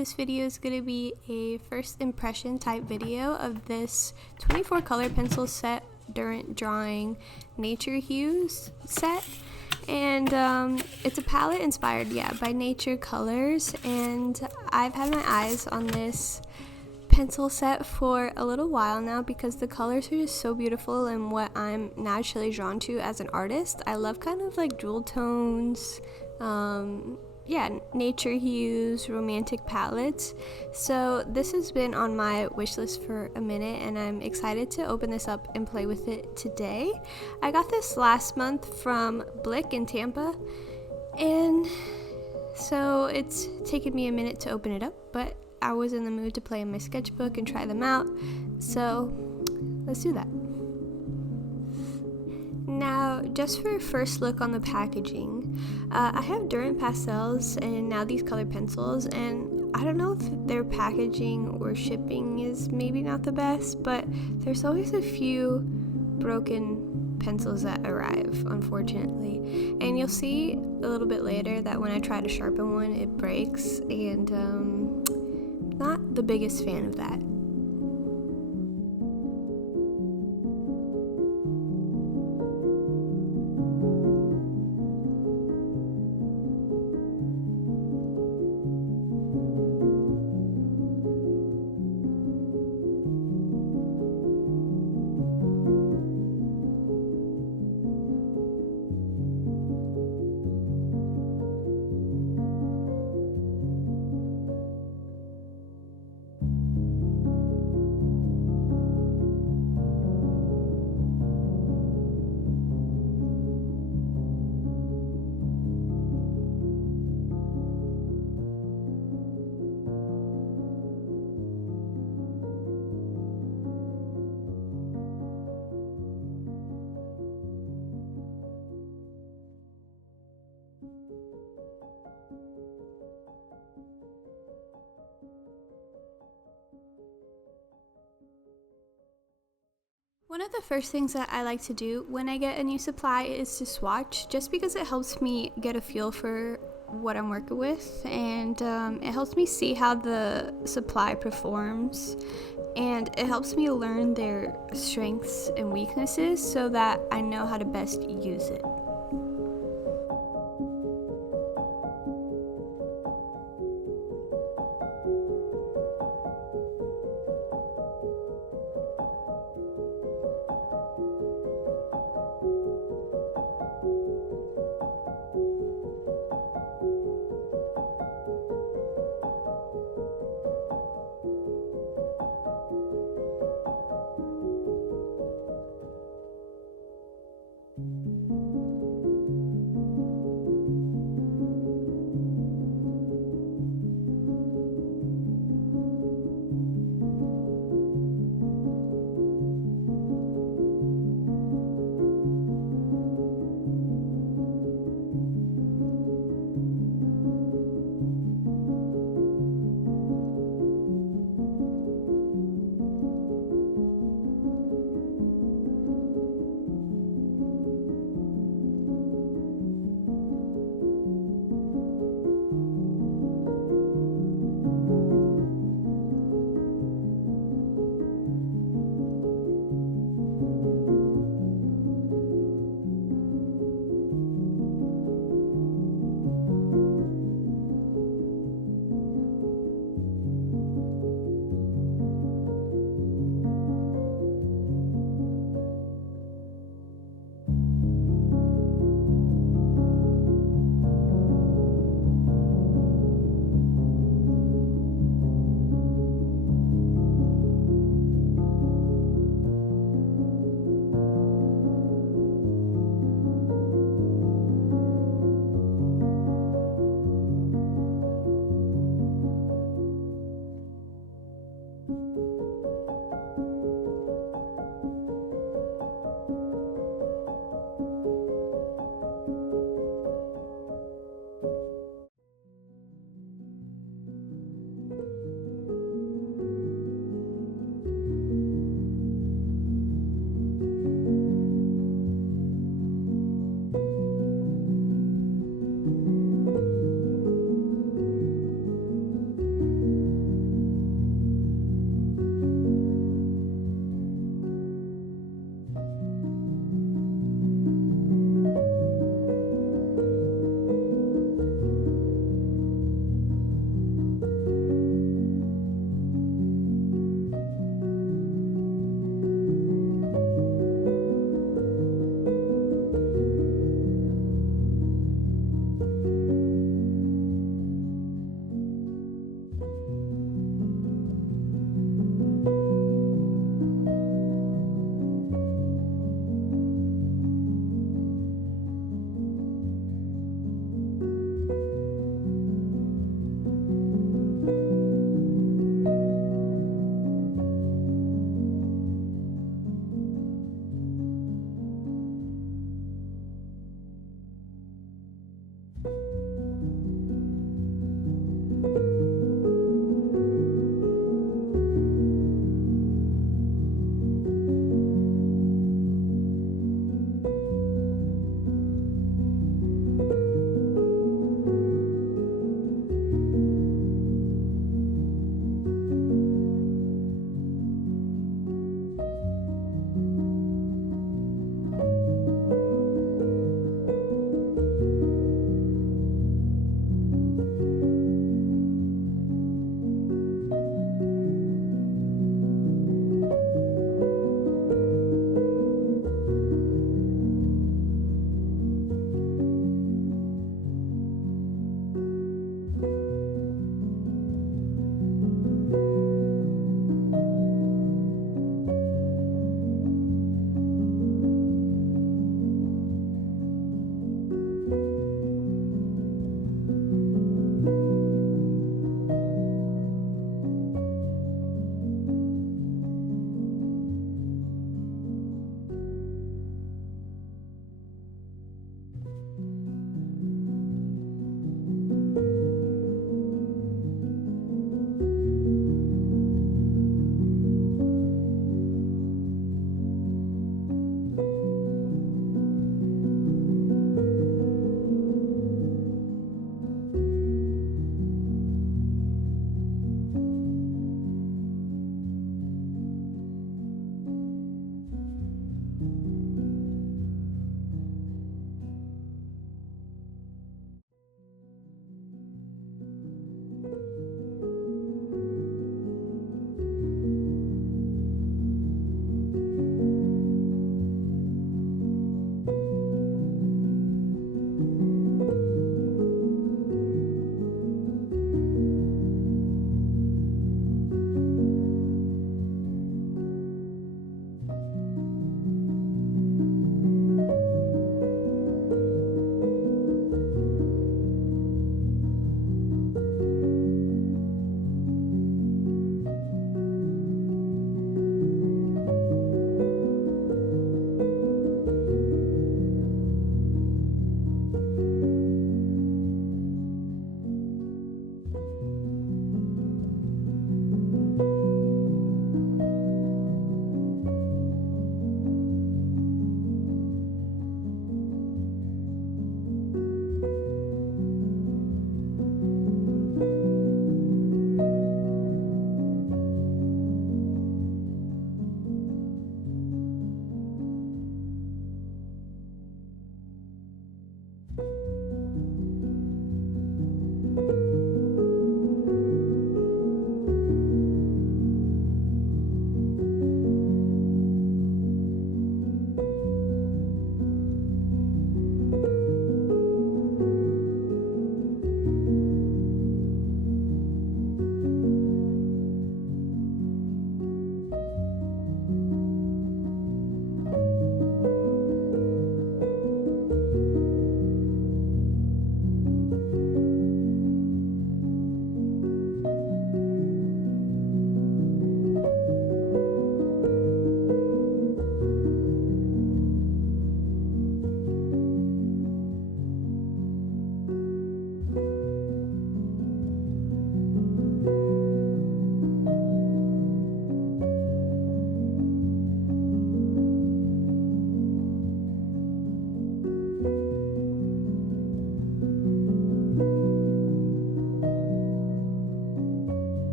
this video is going to be a first impression type video of this 24 color pencil set Derwent Drawing Nature Hues set. And it's a palette inspired, by nature colors, and I've had my eyes on this pencil set for a little while now because the colors are just so beautiful and what I'm naturally drawn to as an artist. I love kind of like jewel tones, nature hues, romantic palettes. So this has been on my wish list for a minute and I'm excited to open this up and play with it today. I got this last month from Blick in Tampa, and so it's taken me a minute to open it up, but I was in the mood to play in my sketchbook and try them out, so let's do that. Now, just for a first look on the packaging, I have Derwent pastels and now these color pencils, and I don't know if their packaging or shipping is maybe not the best, but there's always a few broken pencils that arrive, unfortunately. And you'll see a little bit later that when I try to sharpen one, it breaks, and not the biggest fan of that. One of the first things that I like to do when I get a new supply is to swatch, just because it helps me get a feel for what I'm working with, and it helps me see how the supply performs, and it helps me learn their strengths and weaknesses so that I know how to best use it.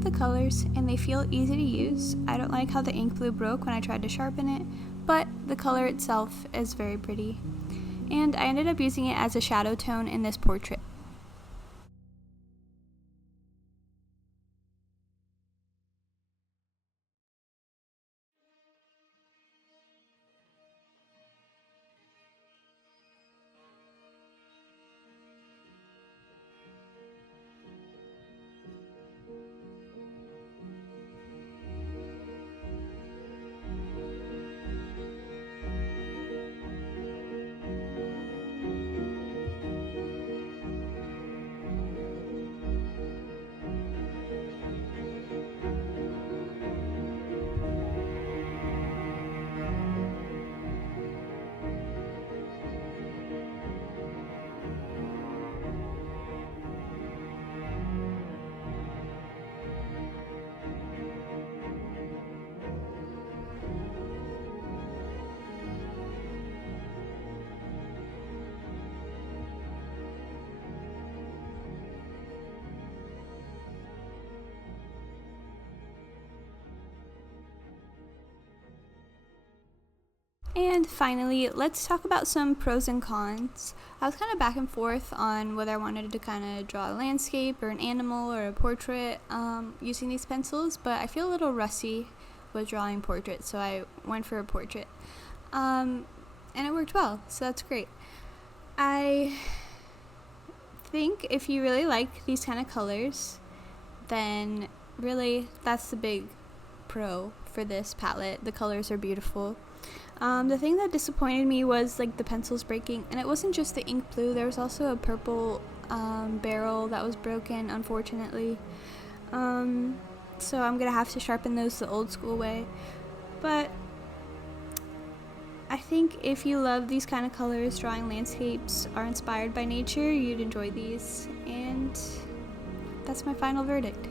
like the colors and they feel easy to use. I don't like how the ink blue broke when I tried to sharpen it, but the color itself is very pretty. And I ended up using it as a shadow tone in this portrait. And finally, let's talk about some pros and cons. I was kind of back and forth on whether I wanted to kind of draw a landscape or an animal or a portrait using these pencils, but I feel a little rusty with drawing portraits, so I went for a portrait. And it worked well, so that's great. I think if you really like these kind of colors, then really that's the big pro for this palette. The colors are beautiful. The thing that disappointed me was like the pencils breaking, and it wasn't just the ink blue, there was also a purple barrel that was broken, unfortunately. So I'm gonna have to sharpen those the old school way. But I think if you love these kind of colors, drawing landscapes, are inspired by nature, you'd enjoy these, and that's my final verdict.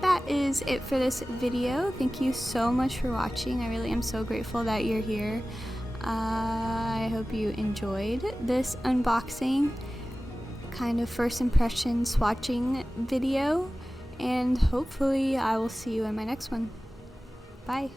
That is it for this video. Thank you so much for watching. I really am so grateful that you're here. I hope you enjoyed this unboxing, kind of first impression swatching video, and hopefully I will see you in my next one. Bye.